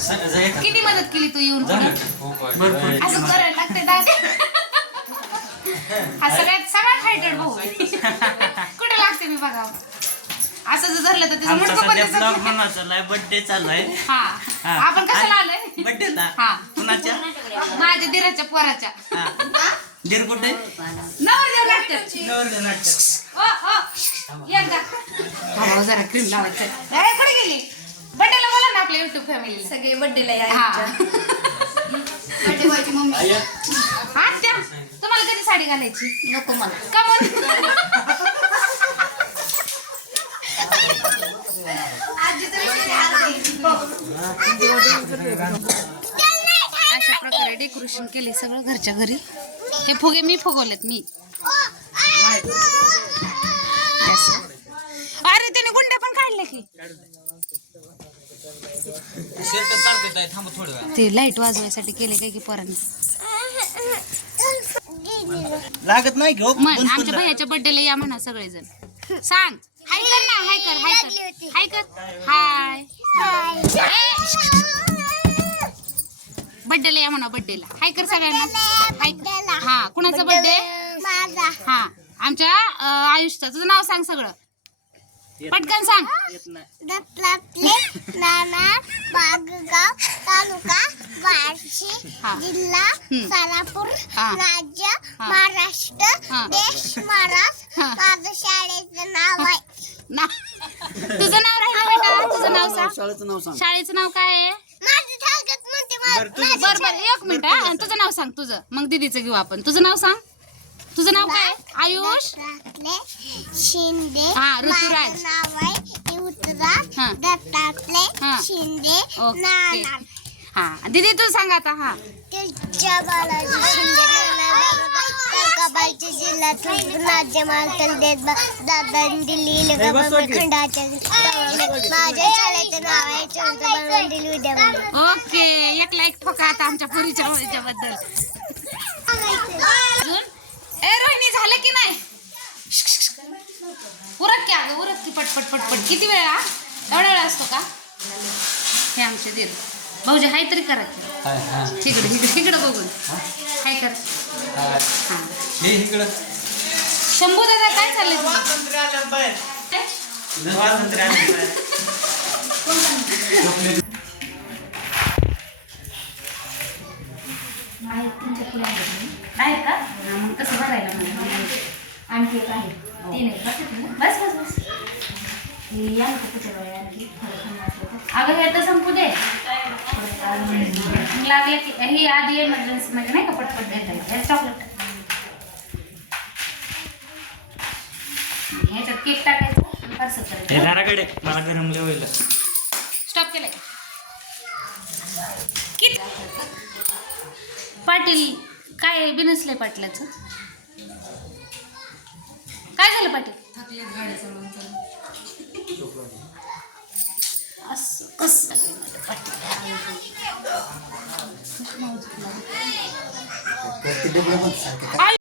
किती मदत केली तू येऊन पुढं? असं करायला लागते दादा हा सगळ्यात सगळ्यात हायटेड भाऊ. कुठे लागते मी बघा. असं जर धरलं तर त्याचं आमचा मुंडकं पण सध्या त्याचं- ब्लॉग बनवा चाललाय बर्थडे चालू आहे. हा. हा. आपण कशाला आलोय? बर्थडेला हा. कुणाच्या? माझ्या दिराच्या पोराच्या. हा. दीर कुठे? नवरदेव लागतात ओ ओ. एकदा भाऊ जरा क्रीम लावायचं. अरे कुठे गेली? ना आपल्या युट्यूब फॅमिली सगळे बर्थडेला हा. बर्थडे मम्मी हा तुम्हाला कधी साडी घालायची? नको मला. का म्हणून अशा प्रकारे डेकोरेशन केले सगळं घरच्या घरी. हे फुगे मी फुगवलेत मी. असं. अरे त्याने गुंड्या पण काढल्या की. ते लाइट वाजवायसाठी केले काय की पोरांनी? लागत नाही घेऊ म्हण आमच्या भैयाच्या बर्थडेला या म्हणा सगळेजण. सांग. हाय कर ना हाय कर हाय कर. हाय कर. हाय. बर्थडेला या म्हणा बर्थडेला हाय कर सगळ्यांना. हाय कर. हा कुणाचा बर्थडे हा आमच्या अं, आयुष्याचं तुझं नाव सांग सगळं. पटकन सांग. येत नाही. रत्नातले नाना. बागगाव तालुका बार्शी. जिल्हा. सोलापूर. राज्य. महाराष्ट्र. देश महाराष्ट्र. माझं शाळेचं नाव आहे. ना. तुझं नाव राहिलं बेटा तुझं नाव सांग. शाळेचं नाव सांग. शाळेचं नाव काय आहे? माझं सांगत म्हणते बरं, तुझं बर बर. एक मिनिट हा. आणि तुझं नाव सांग तुझं. मग दीदीचं घेऊ आपण. तुझं नाव सांग. तुझं नाव काय? आयुष? शिंदे. हा, ऋतुराज. माझं नाव आहे हा. दत्तात्रय हा. शिंदे ओके. नाना हा. दीदी तू सांग आता हा. तुझ्या बालाजी शिंदे तालुकाबाईच्या जिल्ह्यातून राज्य मालतल देत दादा दिल्ली खंडाच्या माझ्या शाळेचं नाव आहे चंद्रबाण दिल्ली विद्यामंदिर ओके. एक लाईक ठोका आता आमच्या पुरीच्या बद्दल अजून? ए रोहिणी झालं की नाही? उरक की अगं उरक की पटपट पटपट. किती वेळ हा? एवढा वेळ असतो का? हे आमचे दीर. भाऊजी हाय तरी करा तिकडे इकडे इकडे बघून. हाय कर. हा. शंभू दादा काय चाललंय आहे का? मग कसं आणखी एक आहे. तीन आहे? बस बस बस. अगं हे तर संपू दे. मग लागलं की ही आधी एमर्जन्सी मध्ये नाही का पटपट देता हे चॉकलेट ह्याच्यात केक टाकायचं पार्सल हे करायचं दाराकडे मला गरमले होईल. स्टॉप केलंय. पाटील काय बिनसलंय पाटलाचं. काय झालं पाटील? असं कसं? पाटील